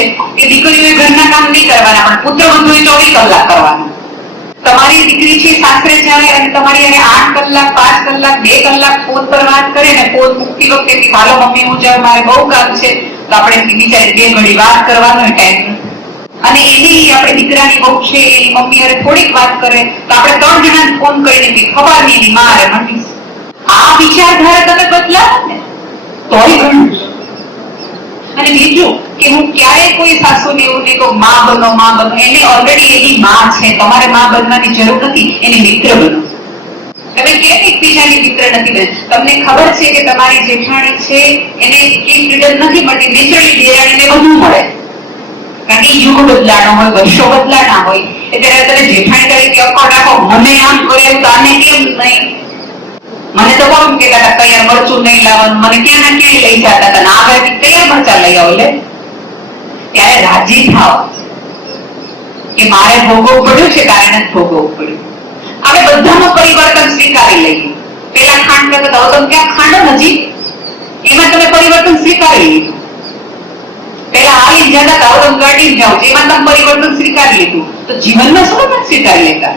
છે કે દીકરીઓએ ઘરના કામ નહીં કરવાના, પણ પુત્ર વધુએ 24 કલાક કરવાના. તમારી દીકરી છે સાસરે જાય અને તમારી એને 8 કલાક 5 કલાક 2 કલાક ફોન પર વાત કરે ને, ફોન મૂકતી વખતે કે હાલો મમ્મી હું જાઉં, મારે બહુ કામ છે, તો આપણે બિચારી 2 ઘડી વાત કરવાનો ટાઈમ નથી. અને એની આપણે દીકરાની બહુ છે એની મમ્મી અરે થોડીક વાત કરે તો આપણે 3 જણાને ફોન કરીને કે ખબર નહીં એની માં અરે મંડી. આ વિચારધારા તમે બદલાવો ને તોય ઘણું. અને બીજું કે હું ક્યારેય કોઈ સાસુને એવું નહીં કહું માં બનો માં બનો, એને ઓલરેડી એની માં છે, તમારે માં બનવાની જરૂર નથી, એની મિત્ર બનો. તમે કેમ એકબીજાની મિત્ર નથી બને? તમને ખબર છે કે તમારી જેઠાણી છે એને એટલી ફ્રીડમ નથી મળતી, નેચરલી દેરાણીને બધું મળે, કારણ કે યુગ બદલાનો હોય, વર્ષો બદલાના હોય, એટલે તમે જેઠાણી તરીકે અકોટ રાખો, મને આમ કરે તો આને કેમ નહીં. મને તો કોણ કહેતા હતા કઈ મરચું નહીં લાવવાનું, મને ક્યાં ના ક્યાંય લઈ જતા હતા, ના આવે કયા મરચા લઈ આવો લે. ત્યારે રાજી થાવ કે મારે ભોગવવું પડ્યું છે કારણ જ ભોગવવું પડ્યું. આપણે બધાનું પરિવર્તન સ્વીકારી લઈએ. પેલા ખાંડ કરતા હવે તમે ક્યાં ખાંડો નજીક, એમાં તમે પરિવર્તન સ્વીકારી લીધું. પેલા હાલી જતા હતા હવે તમે ગાડી જાઓ, એમાં તમે પરિવર્તન સ્વીકારી લીધું. તો જીવનમાં શું નથી સ્વીકારી લેતા?